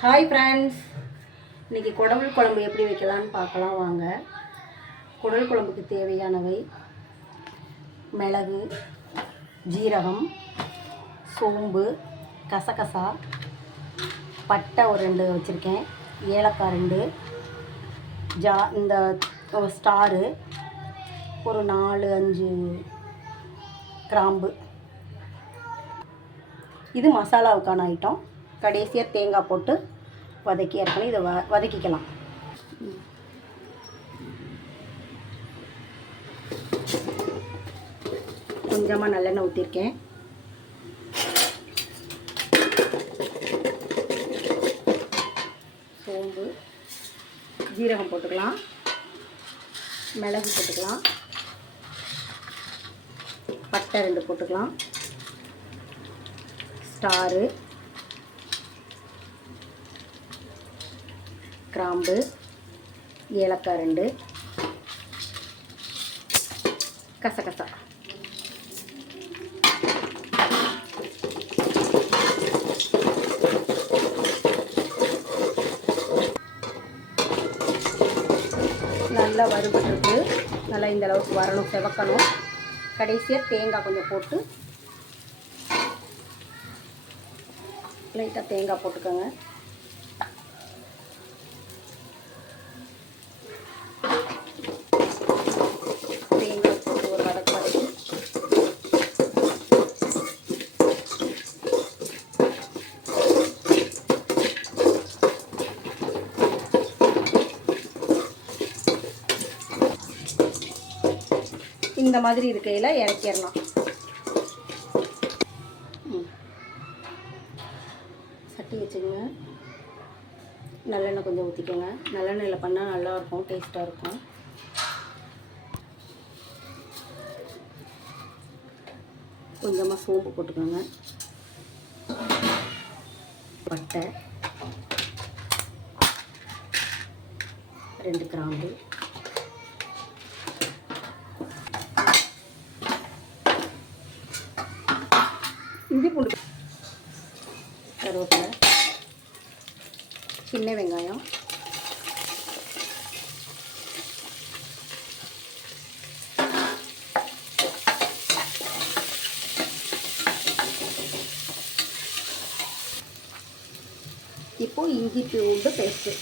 Hi friends, இன்றைக்கி குடல் குழம்பு எப்படி வைக்கலான்னு பார்க்கலாம் வாங்க. குடல் குழம்புக்கு தேவையானவை: மிளகு, ஜீரகம், சோம்பு, கசகசா, பட்டை ஒரு 2 வச்சுருக்கேன், ஏலக்காய் 2, இந்த ஸ்டாரு ஒரு 4-5 கிராம்பு. இது மசாலாவுக்கான ஐட்டம். கடைசியாக தேங்காய் போட்டு வதக்கி இறக்கணும். இதை வதக்கிக்கலாம். கொஞ்சமாக நல்லெண்ணெய் ஊற்றிருக்கேன். சோம்பு, ஜீரகம் போட்டுக்கலாம், மிளகு போட்டுக்கலாம், பட்டை 2 போட்டுக்கலாம், ஸ்டாரு, கிராம்பு, ஏலக்காய் 2, கசகசா. நல்லா வறுபட்டுருக்கு. நல்லா இந்த அளவுக்கு வரணும், செவக்கணும். கடைசியாக தேங்காய் கொஞ்சம் போட்டு லைட்டாக தேங்காய் போட்டுக்கோங்க. தேங்காய் போட்டு ஒரு வதக்கு வதக்கி இந்த மாதிரி இருக்கையில் இறக்கிடலாம். சட்டி வச்சுக்கோங்க. நல்லெண்ணெய் கொஞ்சம் ஊற்றிக்கோங்க. நல்லெண்ணெயில் பண்ணால் நல்லாயிருக்கும், டேஸ்ட்டாக இருக்கும். கொஞ்சமாக சோம்பு போட்டுக்கோங்க, பட்டை 2 கிராம்பு, இஞ்சி பூண்டு, கருவேப்பிலை, சின்ன வெங்காயம், இப்போது இஞ்சி பூண்டு பேஸ்ட்டு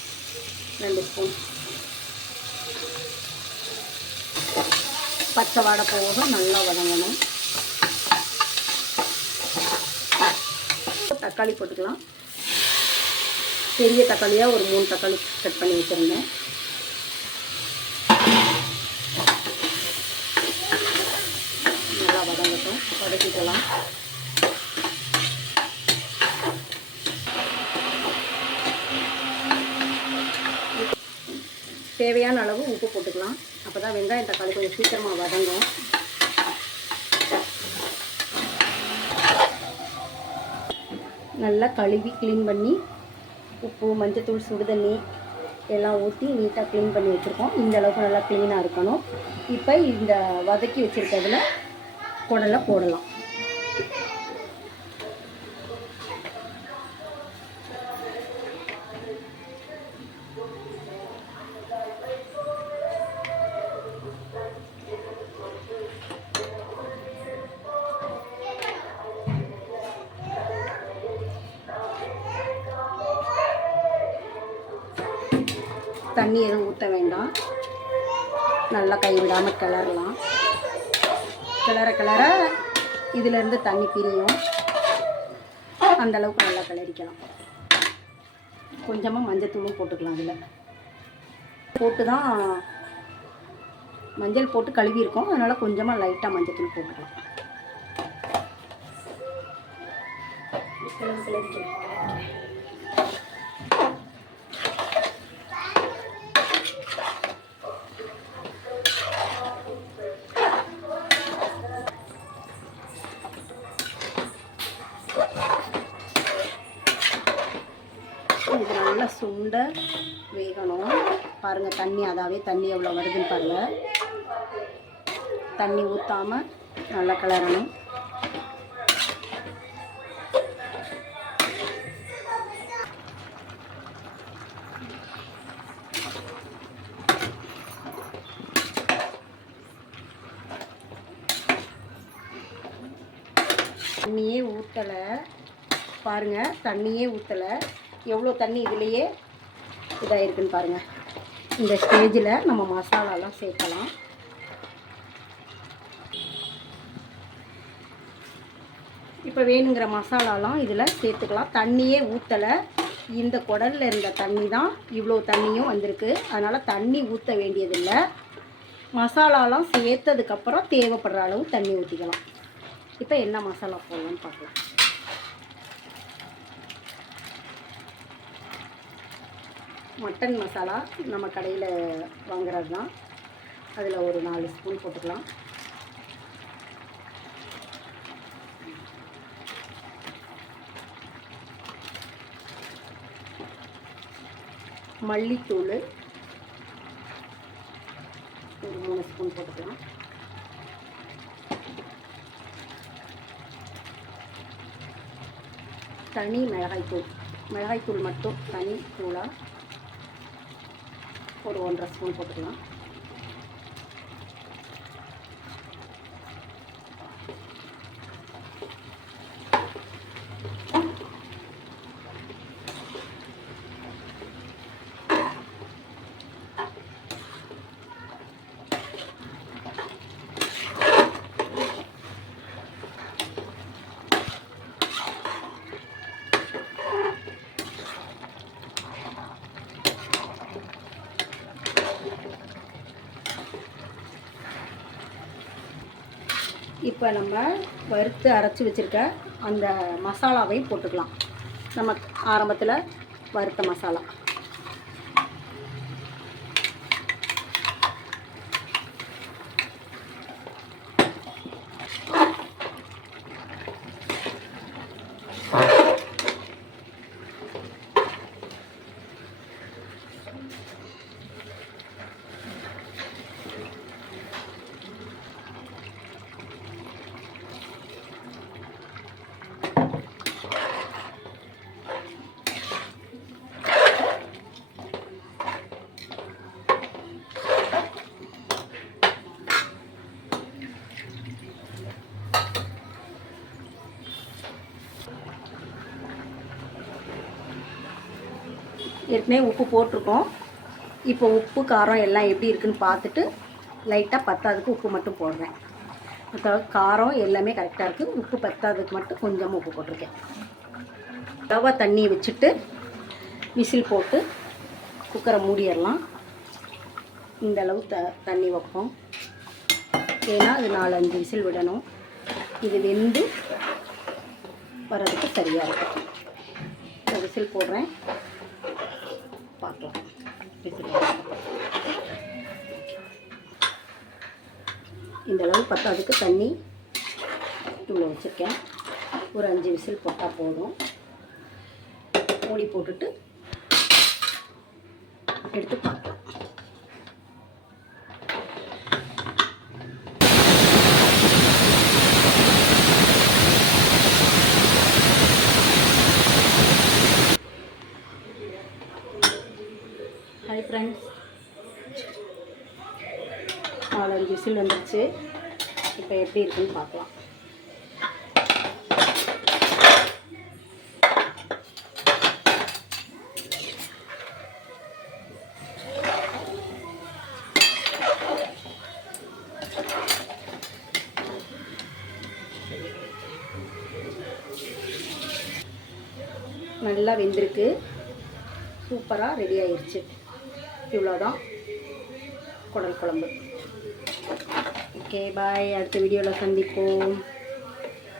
2 ஸ்பூன். பச்சை வாடை போக நல்லா வதங்கணும். தக்காளி போட்டுக்கலாம். பெரிய தக்காளியாக ஒரு 3 தக்காளி கட் பண்ணி வச்சுருந்தேன். நல்லா வதங்கட்டும், வதக்கிக்கலாம். தேவையான அளவு உப்பு போட்டுக்கலாம். அப்போ தான் வெங்காயம் தக்காளி கொஞ்சம் சீக்கிரமாக வதங்கும். நல்லா கழுவி க்ளீன் பண்ணி உப்பு, மஞ்சத்தூள், சுடுதண்ணி எல்லாம் ஊற்றி நீட்டாக க்ளீன் பண்ணி வச்சுருக்கோம். இந்த அளவுக்கு நல்லா க்ளீனாக இருக்கணும். இப்போ இந்த வதக்கி வச்சுருக்கிறதுல குடலை போடலாம். தண்ணி எதுவும் ஊற்ற வேண்டாம். நல்லா கைவிடாமல் கிளறலாம். கிளற இதிலேருந்து தண்ணி பிரியும். அந்தளவுக்கு நல்லா கிளறிக்கலாம். கொஞ்சமாக மஞ்சத்தூளும் போட்டுக்கலாம். அதில் போட்டு தான் மஞ்சள் போட்டு கழுவியிருக்கோம். அதனால் கொஞ்சமாக லைட்டாக மஞ்சத்தூள் போட்டுக்கலாம். கிளறிக்கலாம். இது நல்லா சுண்ட வேகணும். பாருங்கள், தண்ணி அதாவே தண்ணி எவ்வளோ வருதுன்னு பாருங்கள். தண்ணி ஊற்றாமல் நல்லா கிளறணும். தண்ணியே ஊற்றலை பாருங்கள், தண்ணியே ஊற்றலை. எவ்வளோ தண்ணி இதுலேயே இதாகிருக்குன்னு பாருங்கள். இந்த ஸ்டேஜில் நம்ம மசாலாலாம் சேர்க்கலாம். இப்போ வேணுங்கிற மசாலாலாம் இதில் சேர்த்துக்கலாம். தண்ணியே ஊற்றலை. இந்த குடலில் இருந்த தண்ணி தான் இவ்வளோ தண்ணியும் வந்திருக்கு. அதனால் தண்ணி ஊற்ற வேண்டியதில்லை. மசாலாலாம் சேர்த்ததுக்கப்புறம் தேவைப்படுற அளவு தண்ணி ஊற்றிக்கலாம். இப்போ என்ன மசாலா போடலான்னு பார்க்கலாம். மட்டன் மசாலா நம்ம கடையில் வாங்குறது தான். அதில் ஒரு 4 ஸ்பூன் போட்டுக்கலாம். மல்லித்தூள் ஒரு 3 ஸ்பூன் போட்டுக்கலாம். தனி மிளகாய்த்தூள் மட்டும் தனி தூளாக ஒரு 1.5 ஸ்பூன் போட்டுக்கலாம். இப்போ நம்ம வறுத்து அரைச்சி வச்சுருக்க அந்த மசாலாவை போட்டுக்கலாம். நம்ம ஆரம்பத்தில் வறுத்த மசாலா ஏற்கனவே உப்பு போட்டிருக்கோம். இப்போ உப்பு காரம் எல்லாம் எப்படி இருக்குதுன்னு பார்த்துட்டு லைட்டாக பத்தாததுக்கு உப்பு மட்டும் போடுறேன். அதாவது காரம் எல்லாமே கரெக்டாக இருக்குது. உப்பு பத்தாததுக்கு மட்டும் கொஞ்சமாக உப்பு போட்டிருக்கேன். தவா தண்ணி வச்சுட்டு விசில் போட்டு குக்கரை மூடிடலாம். இந்த அளவு தண்ணி வைப்போம். ஏன்னா அது 4-5 விசில் விடணும். இது வெந்து வர்றதுக்கு சரியாக இருக்கும். இப்போ விசில் போடுறேன், பார்க்கலாம். இந்த அளவு பத்தாதுக்கு தண்ணி இவ்வளோ வச்சுருக்கேன். ஒரு 5 விசில் போட்டால் போதும். மூடி போட்டுட்டு எடுத்து பார்க்கலாம். ஹாய் ஃப்ரெண்ட்ஸ், 4-5 விசில் வந்துடுச்சு. இப்போ எப்படி இருக்குன்னு பார்க்கலாம். நல்லா வெந்திருக்கு. சூப்பராக ரெடி ஆயிடுச்சு. இவ்வளோதான் குடல் குழம்பு. ஓகே, பாய். அடுத்த வீடியோவில் சந்திப்போம்.